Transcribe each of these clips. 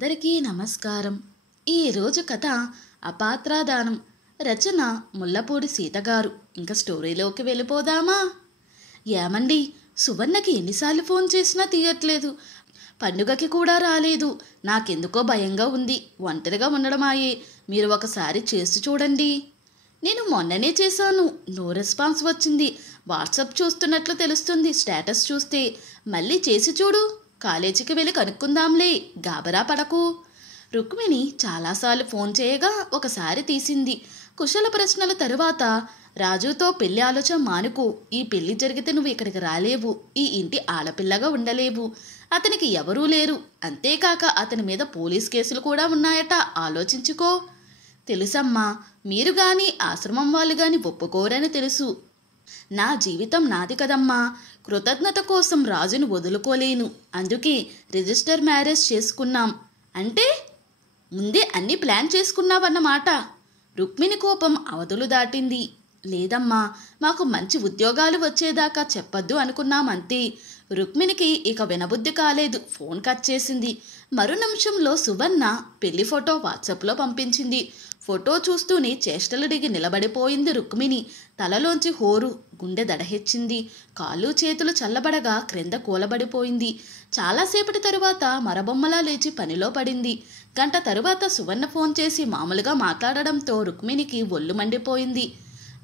అందరికీ నమస్కారం. ఈరోజు కథ అపాత్రాదానం. రచన ముల్లపూడి సీతగారు. ఇంకా స్టోరీలోకి వెళ్ళిపోదామా? ఏమండి, సువర్ణకి ఎన్నిసార్లు ఫోన్ చేసినా తీయట్లేదు. పండుగకి కూడా రాలేదు. నాకెందుకో భయంగా ఉంది. ఒంటరిగా ఉండడమాయే. మీరు ఒకసారి చేసి చూడండి. నేను మొన్ననే చేశాను. నో రెస్పాన్స్ వచ్చింది. వాట్సాప్ చూస్తున్నట్లు తెలుస్తుంది స్టేటస్ చూస్తే. మళ్ళీ చేసి చూడు. కాలేజీకి వెళ్ళి కనుక్కుందాంలే, గాబరా పడకు. రుక్మిణి చాలాసార్లు ఫోన్ చేయగా ఒకసారి తీసింది. కుశల ప్రశ్నల తరువాత, రాజుతో పెళ్లి ఆలోచన మానుకో. ఈ పెళ్లి జరిగితే నువ్వు ఇక్కడికి రాలేవు. ఈ ఇంటి ఆడపిల్లగా ఉండలేవు. అతనికి ఎవరూ లేరు. అంతేకాక అతని మీద పోలీస్ కేసులు కూడా ఉన్నాయట. ఆలోచించుకో. తెలుసమ్మా, మీరు గాని ఆశ్రమం వాళ్ళు గాని ఒప్పుకోరని తెలుసు. నా జీవితం నాది కదమ్మా. కృతజ్ఞత కోసం రాజును వదులుకోలేను. అందుకే రిజిస్టర్ మ్యారేజ్ చేసుకున్నాం. అంటే ముందే అన్ని ప్లాన్ చేసుకున్నావన్నమాట. రుక్మిణి కోపం అవధులు దాటింది. లేదమ్మా, మాకు మంచి ఉద్యోగాలు వచ్చేదాకా చెప్పొద్దు అనుకున్నామంతే. రుక్మిణికి ఇక వినబుద్ధి కాలేదు. ఫోన్ కట్ చేసింది. మరో నిమిషంలో సువర్ణ పెళ్లి ఫోటో వాట్సాప్లో పంపించింది. ఫోటో చూస్తూనే చేష్టలు దిగి నిలబడిపోయింది రుక్మిణి. తలలోంచి హోరు, గుండె దడహెచ్చింది. కాళ్ళు చేతులు చల్లబడగా క్రింద కూలబడిపోయింది. చాలాసేపటి తరువాత మరబొమ్మలా లేచి పనిలో పడింది. గంట తరువాత సువర్ణ ఫోన్ చేసి మామూలుగా మాట్లాడడంతో రుక్మిణికి ఒళ్ళు మండిపోయింది.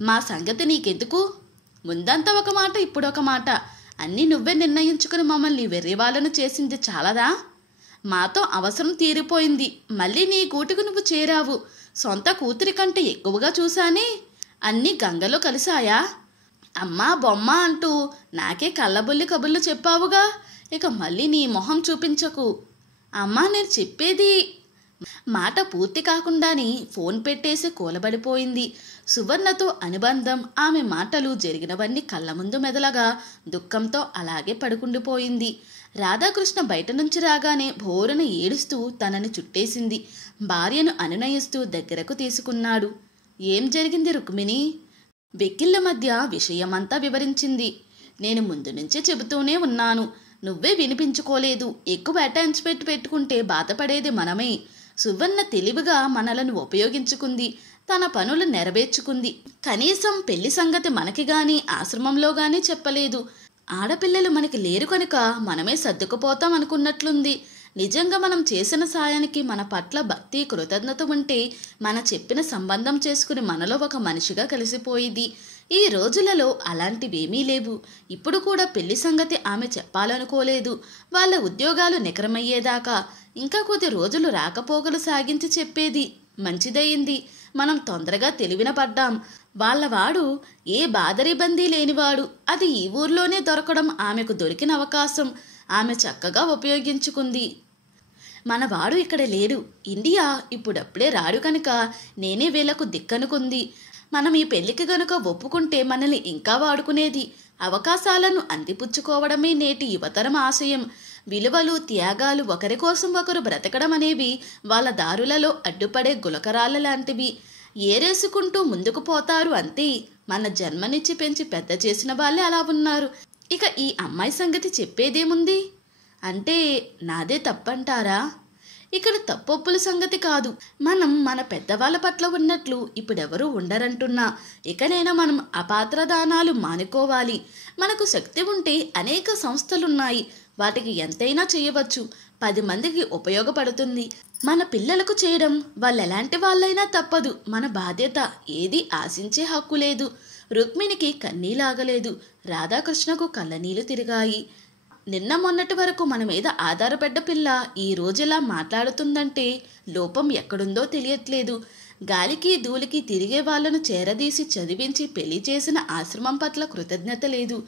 మా సంగతి నీకెందుకు? ముందంతా ఒక మాట, ఇప్పుడొక మాట. అన్నీ నువ్వే నిర్ణయించుకుని మమ్మల్ని వెర్రివాళ్ళను చేసింది చాలదా? మాతో అవసరం తీరిపోయింది. మళ్ళీ నీ గూటికి నువ్వు చేరావు. సొంత కూతురి కంటే ఎక్కువగా చూశానే. అన్నీ గంగలో కలిశాయా? అమ్మా బొమ్మ అంటూ నాకే కళ్ళబొల్లి కబుర్లు చెప్పావుగా. ఇక మళ్ళీ నీ మొహం చూపించకు. అమ్మా, నేను చెప్పేది. మాట పూర్తి కాకుండానే ఫోన్ పెట్టేసి కూలబడిపోయింది. సువర్ణతో అనుబంధం, ఆమె మాటలు, జరిగినవన్నీ కళ్ళ ముందు మెదలగా దుఃఖంతో అలాగే పడుకుండిపోయింది. రాధాకృష్ణ బయట నుంచి రాగానే భోరున ఏడుస్తూ తనని చుట్టేసింది. భార్యను అనునయిస్తూ దగ్గరకు తీసుకున్నాడు. ఏం జరిగింది రుక్మిణి? వెక్కిళ్ళ మధ్య విషయమంతా వివరించింది. నేను ముందు నుంచే చెబుతూనే ఉన్నాను. నువ్వే వినిపించుకోలేదు. ఎక్కువ అటాచ్మెంట్ పెట్టుకుంటే బాధపడేది మనమే. సువర్ణ తెలివిగా మనలను ఉపయోగించుకుంది. తన పనులు నెరవేర్చుకుంది. కనీసం పెళ్లి సంగతి మనకి గాని ఆశ్రమంలో గాని చెప్పలేదు. ఆడపిల్లలు మనకి లేరు కనుక మనమే సర్దుకుపోతాం అనుకున్నట్లుంది. నిజంగా మనం చేసిన సాయానికి మన పట్ల భక్తి, కృతజ్ఞత ఉంటే మన చెప్పిన సంబంధం చేసుకుని మనలో ఒక మనిషిగా కలిసిపోయింది. ఈ రోజులలో అలాంటివేమీ లేవు. ఇప్పుడు కూడా పెళ్లి సంగతి ఆమె చెప్పాలనుకోలేదు. వాళ్ళ ఉద్యోగాలు నికరమయ్యేదాకా ఇంకా కొద్ది రోజులు రాకపోకలు సాగించి చెప్పేది. మంచిదయింది. మనం తొందరగా తెలివిన పడ్డాం. వాళ్ళవాడు ఏ బాదరిబందీ లేనివాడు. అది ఈ ఊర్లోనే దొరకడం ఆమెకు దొరికిన అవకాశం. ఆమె చక్కగా ఉపయోగించుకుంది. మనవాడు ఇక్కడ లేడు. ఇండియా ఇప్పుడప్పుడే రాడు కనుక నేనే వీళ్లకు దిక్కనుకుంది. మనం ఈ పెళ్లికి గనుక ఒప్పుకుంటే మనల్ని ఇంకా వాడుకునేది. అవకాశాలను అందిపుచ్చుకోవడమే నేటి యువతరం ఆశయం. విలువలు, త్యాగాలు, ఒకరి కోసం ఒకరు బ్రతకడం అనేవి వాళ్ళ దారులలో అడ్డుపడే గులకరాళ్ళ లాంటివి. ఏరేసుకుంటూ ముందుకు పోతారు అంతే. మన జన్మనిచ్చి పెంచి పెద్ద చేసిన వాళ్ళే అలా ఉన్నారు. ఇక ఈ అమ్మాయి సంగతి చెప్పేదేముంది? అంటే నాదే తప్పంటారా? ఇక్కడ తప్పొప్పుల సంగతి కాదు. మనం మన పెద్దవాళ్ళ పట్ల ఉన్నట్లు ఇప్పుడెవరూ ఉండరంటున్నా. ఇకనైనా మనం అపాత్రదానాలు మానుకోవాలి. మనకు శక్తి ఉంటే అనేక సంస్థలున్నాయి. వాటికి ఎంతైనా చేయవచ్చు. 10 మందికి ఉపయోగపడుతుంది. మన పిల్లలకు చేయడం వాళ్ళెలాంటి వాళ్ళైనా తప్పదు. మన బాధ్యత. ఏది ఆశించే హక్కు లేదు. రుక్మిణికి కన్నీలాగలేదు. రాధాకృష్ణకు కళ్ళనీళ్లు తిరిగాయి. నిన్న మొన్నటి వరకు మన మీద ఆధారపడ్డ పిల్ల ఈ రోజులా మాట్లాడుతుందంటే లోపం ఎక్కడుందో తెలియట్లేదు. గాలికి ధూళికి తిరిగే వాళ్లను చేరదీసి చదివించి పెళ్లి చేసిన ఆశ్రమం పట్ల కృతజ్ఞత లేదు.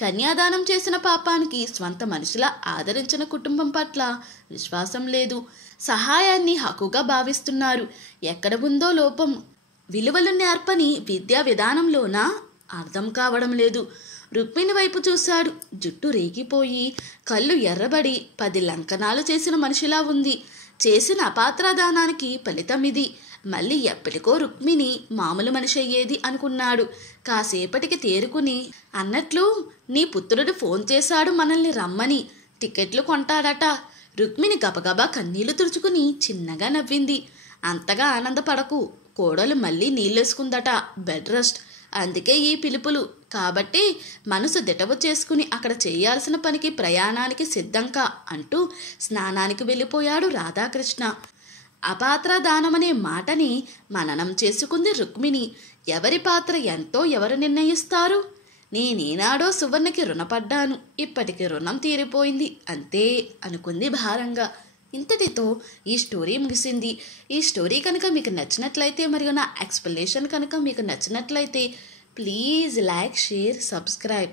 కన్యాదానం చేసిన పాపానికి స్వంత మనుషులా ఆదరించిన కుటుంబం పట్ల విశ్వాసం లేదు. సహాయాన్ని హక్కుగా భావిస్తున్నారు. ఎక్కడ ఉందో లోపం? విలువలు నేర్పని విద్యా విధానంలోనా? అర్థం కావడం లేదు. రుక్మిణి వైపు చూశాడు. జుట్టు రేగిపోయి కళ్ళు ఎర్రబడి 10 లంకనాలు చేసిన మనిషిలా ఉంది. చేసిన అపాత్రదానానికి ఫలితం ఇది. మళ్ళీ ఎప్పటికో రుక్మిణి మామూలు మనిషి అయ్యేది అనుకున్నాడు. కాసేపటికి తేరుకుని, అన్నట్లు నీ పుత్రుడు ఫోన్ చేశాడు మనల్ని రమ్మని. టికెట్లు కొంటాడట. రుక్మిణి గబగబా కన్నీళ్లు తుడుచుకుని చిన్నగా నవ్వింది. అంతగా ఆనందపడకు, కోడలు మళ్ళీ నీళ్ళేసుకుందట, బెడ్ రెస్ట్, అందుకే ఈ పిలుపులు. కాబట్టి మనసు దిటవు చేసుకుని అక్కడ చేయాల్సిన పనికి ప్రయాణానికి సిద్ధంకా అంటూ స్నానానికి వెళ్ళిపోయాడు రాధాకృష్ణ. అపాత్ర దానమనే మాటని మననం చేసుకుంది రుక్మిణి. ఎవరి పాత్ర ఎంతో ఎవరు నిర్ణయిస్తారు? నేనేనాడో సువర్ణకి రుణపడ్డాను, ఇప్పటికి రుణం తీరిపోయింది అంతే అనుకుంది భారంగా. ఇంతటితో ఈ స్టోరీ ముగిసింది. ఈ స్టోరీ కనుక మీకు నచ్చినట్లయితే మరియు నా ఎక్స్ప్లెనేషన్ కనుక మీకు నచ్చినట్లయితే ప్లీజ్ లైక్, షేర్, సబ్స్క్రైబ్.